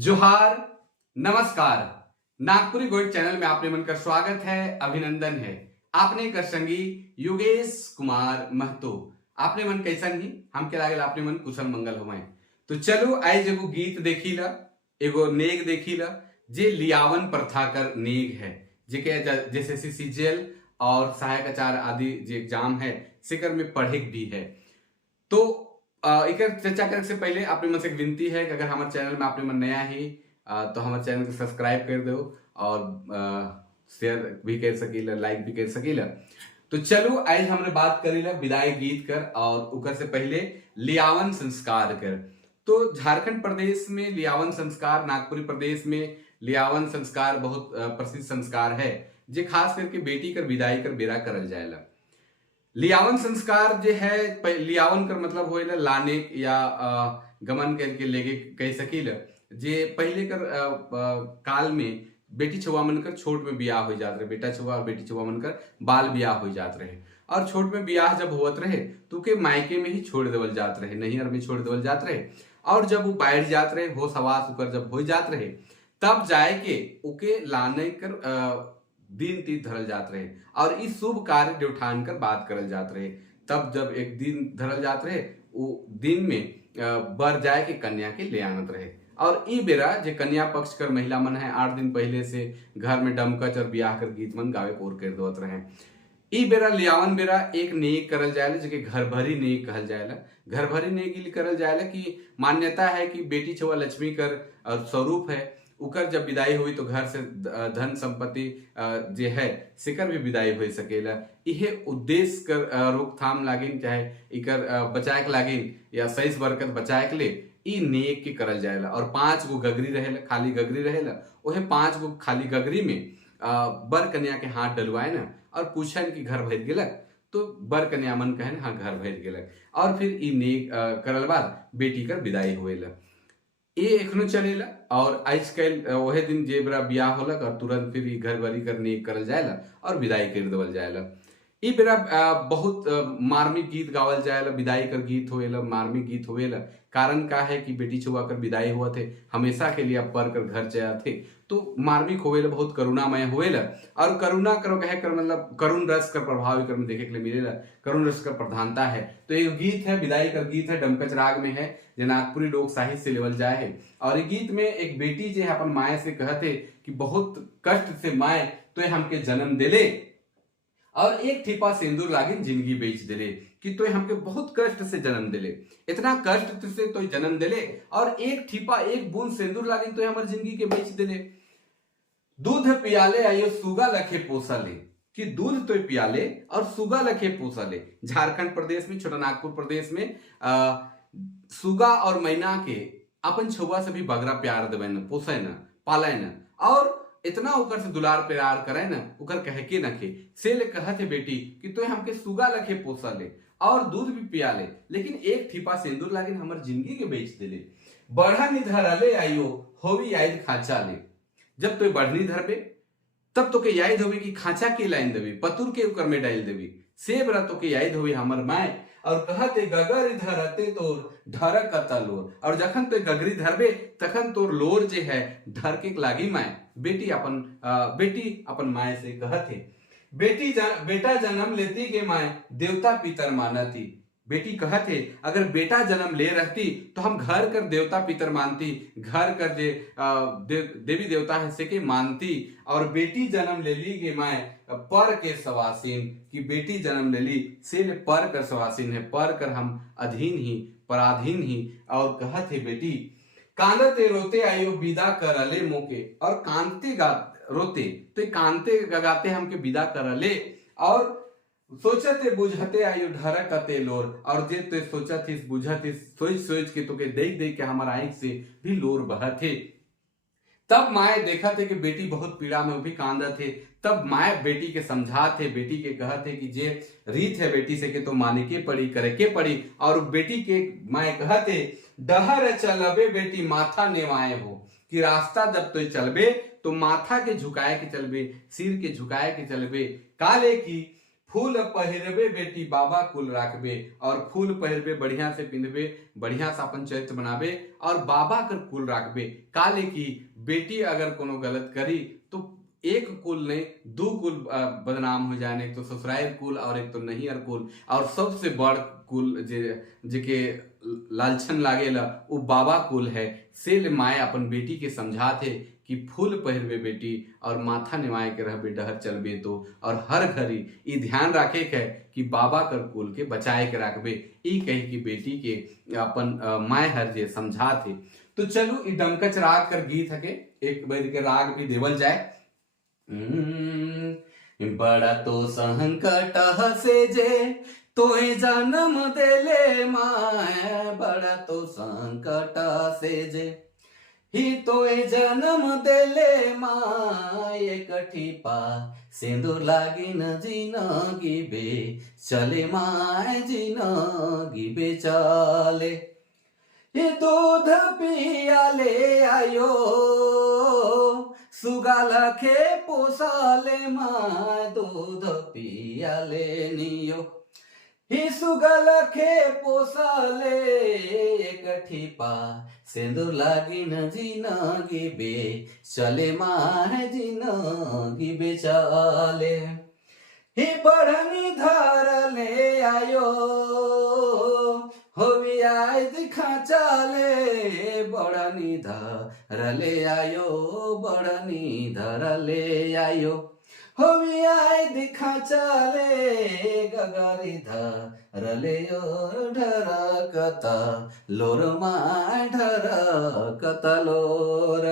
जोहार, नमस्कार। Nagpuri gold channel में आपने मन का स्वागत है, अभिनंदन है। आपने कर संगी योगेश कुमार महतो। आपने मन कैसा नहीं हम के लागल आपने मन कुशल मंगल होवे। तो चलो आज एगो गीत देखी ला, एगो नेग देखी ला, जे लियावन प्रथा कर नेग है, जेके जैसे सीजीएल और सहायक आचार्य आदि जे एग्जाम है सिकर में पढ़े भी है। तो एक चर्चा करने से पहले आपने मन से एक विनती है कि अगर हमारे चैनल में आपने मन नया है तो हमारे चैनल को सब्सक्राइब कर दो और शेयर भी कर सकीला, लाइक भी कर सकीला। तो चलो आज हमने बात करीला विदाई गीत कर और उकर से पहले लियावन संस्कार कर। तो झारखंड प्रदेश में लियावन संस्कार, नागपुरी प्रदेश में लियावन संस्कार बहुत प्रसिद्ध संस्कार है, जे खास करके बेटी कर विदाई कर बेरा करल जाएला। लियावन संस्कार जो है, लियावन कर मतलब होएला लाने या गमन करके लेके कह सकीला। जे पहले कर काल में बेटी छुआ मनकर छोट में बियाह हो जात रहे, बेटा छुआ और बेटी छुआ मनकर बाल बियाह हो जात रहे। और छोट में बियाह जब होत रहे तो के मायके में ही छोड़ देवल जात रहे, नैहर में छोड़ देवल जात रहे। और जब वो बैठ जात रहे, होश हवास उकर जब हो जात रहे, तब जाए के उके लाने कर दिन तीत धरल जात रहे और इस शुभ कार्य देवठान कर बात करल जात रहे। तब जब एक दिन धरल जात रहे, वो दिन में बर जाए के कन्या के ले आनत रहे। और ई बेरा जे कन्या पक्ष कर महिला मन है 8 दिन पहले से घर में डमकच और ब्याह कर गीत मन गावे कोर कर देवत रहे। ई बेरा लियावन बेरा एक नेक करल जाएला, जेके घर भरी नेक कहल जाएला। घर भरी नेक इल करल जाएला कि मान्यता है कि बेटी छुआ लक्ष्मी कर स्वरूप है। उकर जब विदाई हुई तो घर से धन संपत्ति जे है सिकर भी विदाई हो सकेला। इहे उद्देश्य कर रोकथाम लागिन, चाहे इकर बचाए के लागिन या सही बरकत बचाए के ले ई नेक के करल जाएला। और 5 गो गगरी रहेला, खाली गगरी रहेला। ओहे 5 गो खाली गगरी में बर कन्या के हाथ डलवाए ना और पूछन कि घर भर गेलक, तो बर कन्या मन कहे हाँ घर भर गेलक। और फिर ई नेक करल बाद बेटी कर विदाई होएला। ये एखनो चलेला। और आजकल वही दिन जे बेरा ब्याह होलक और तुरंत फिर घर भरी कर नेक करल जाएला और विदाई कर देवल जाएला। ई बेरा बहुत मार्मिक गीत गावल जाएला, विदाई कर गीत होएला, मार्मिक गीत होएला। कारण का है कि बेटी छुआ कर विदाई हुआ थे, हमेशा के लिए अब पर कर घर चया थे, तो मार्मिक होएला, बहुत करुणामय होएला। और करुणा करो कहे कर मतलब करुण रस का प्रभाव कर में देखे के लिए मिलेला, करुण रस का प्रधानता है। तो एक गीत है, विदाई कर गीत है, डमकच राग में है, जो नागपुरी लोक साहित्य से लेवल जाए है। और ये गीत में एक बेटी जो है अपन माए से कहते कि बहुत कष्ट से माए तो हमके जन्म दिले और एक ठीपा सिंदूर लागिन जिंदगी बेच दिले, कि तो हमके बहुत कष्ट से जन्म दिले, इतना कष्ट से तो जन्म दिले और एक ठीपा एक बूंद सिंदूर लागिन तो हमारी जिंदगी के बेच दिले। दूध पियाले आयो सुगा लखे पोसले, कि दूध तो पियाले और सुगा लखे पोसले। झारखंड प्रदेश में, छोटा नागपुर प्रदेश में सुगा और मैना के अपन छुआ से भी बगरा प्यार देवे न, पोसे न, पाले न, और इतना ओकर से दुलार प्यार करे न, ओकर कहे के नखे से ले कहते बेटी कि तो हमके सुगा लखे पोसा ले और दूध भी पिया ले, लेकिन एक ठीपा सिंदूर लागिन हमर जिंदगी के बेच दिले। बढ़नी धरले आइयो होवी याद खांचा ले, जब तो बढ़नी धरबे तब तो के याद होवे कि खांचा के लाइन देवी, पतुर के ऊपर में डाल देवी, सेब रतो के याद होवे हमर माए। और कहते गगर धरते तोर ढरक लोर, और जखन तो गगरी धरबे तखन तोर लोर जे है ढर के लागी माए। बेटी अपन माए से कहते बेटा जन्म लेती के माए देवता पितर मानती। बेटी कहते अगर बेटा जन्म ले रहती तो हम घर कर देवता पितर मानती, घर कर जे देवी देवता है से के मानती। और बेटी जन्म ले ली के माए पर के सवासीन, की बेटी जन्म ले ली से ले पर कर सवासीन है, पर कर हम अधीन ही पराधीन ही। और कहते बेटी कांदते रोते आयो विदा करले मोके, और कांदते रोते तो कांदते गगाते हमके विदा करले। और सोचते बुझते आयो ढरकते लोर, और जे तो सोचत बुझत सोच के तो के देख देख के हमारा आंख से भी लोर बहते। तब माए देखा थे कि बेटी बहुत पीड़ा में भी कांदा थे। तब माए बेटी के समझाते, बेटी के कहते कि जे रीत है बेटी से के तो माने के पड़ी, करे के पड़ी। और बेटी के माए कहते डहर चलबे बेटी माथा नेवाए हो, कि रास्ता जब तो चलबे तो माथा के झुकाए के चलबे, सिर के झुकाए के चलबे। काले की फूल पहिरबे बेटी बाबा कुल राखबे, और फूल पहिरबे बढ़िया से पिंधबे, बढ़िया से अपन चरित्र बनाबे और बाबा कर कुल राखबे। काले की बेटी अगर कोनो गलत करी तो एक कुल नहीं दो कुल बदनाम हो जाने, एक तो ससुराल कुल और एक तो नैहर कुल, और सबसे बड़ कुल जेके लालछन लागेला वो बाबा कुल है। से माए अपन बेटी के समझा थे कि फूल पहिरबे बेटी और माथा निवाए के रहबे डहर चलबे तो, और हर घड़ी ई ध्यान रखे के कि बाबा कर कुल के बचाए के रखबे, ई कही कि बेटी के अपन माए हर जे समझा थे। तो चलो ई डमकच राग कर गीत हके एक बार के राग भी देवल जाए। बड़ा तो संकट हसे जे तोय जन्म देले माए, बड़ा तो संकट से जे ही तोय जन्म देले माए, एकठी पा सिंदूर लागी न जिनगी बे चले माए, जिनगी बे चले। ये दूध पियाले आयो सुगाल खे पोसाले माए, दूध पियाले नियो ही सुगाल खे पोसाले, एकठी पा सिंदूर लागी न जिनगी बे चले माए, जिनगी बे चले। ही बढ़नी धरले आयो होवी आय दिखा चले, बढ़नी धरले आयो, बढ़नी धरले आयो होवी आय दिखा चले, गगरी धरले ढरकत लोर माय ढरकत लोर।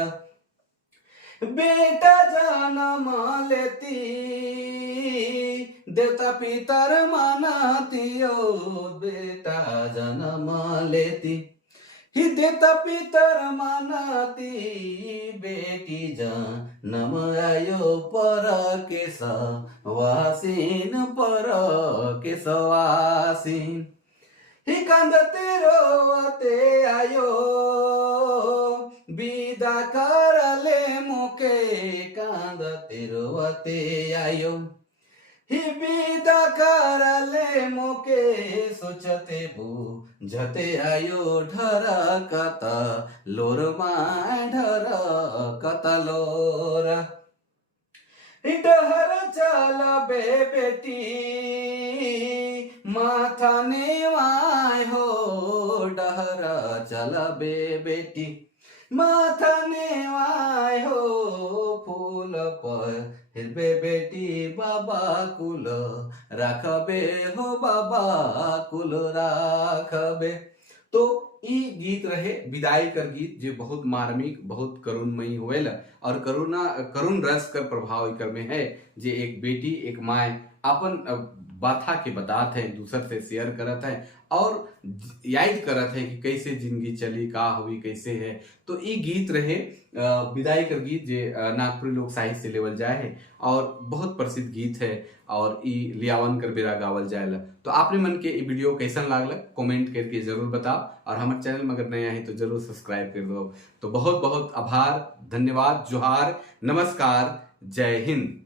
बेटा जन्म लेती देवता पितर मानतियो, बेटा जन्म लेती ही देवता पितर मानती, बेटी जन्म आयो पर के सवासीन, पर के सवासीन। ही कांदते रोवते आयो विदा करले मोके, कांदते रोवते आयो ही विदा करले मोके, सोचते बुझते आयो ढरकत लोर माय ढरकत लोर। डहर चलबे बेटी माथा नेवाय हो, डहर चलबे बेटी माथा नेवाय हो, फूल पहिरबे बेटी बाबा कुल राखबे हो, बाबा कुल राखबे। तो ई गीत रहे विदाई कर गीत जे बहुत मार्मिक बहुत करुणमयी होएला, और करुण रस कर प्रभाव एकर में है जे एक बेटी एक माय अपन बाथा के बतात है, दूसर से शेयर करत है और याद करत है कि कैसे जिंदगी चली का हुई कैसे है। तो ये गीत रहे विदाई कर गीत जे नागपुरी लोक साहित्य से लेवल जाए है और बहुत प्रसिद्ध गीत है और ई लियावन कर बेरा गावल जाएला। तो आपने मन के ये वीडियो कैसन लागला कमेंट करके जरूर बताओ, और हमारे चैनल में अगर नया है तो जरूर सब्सक्राइब कर दो। तो बहुत बहुत आभार, धन्यवाद, जोहार, नमस्कार, जय हिंद।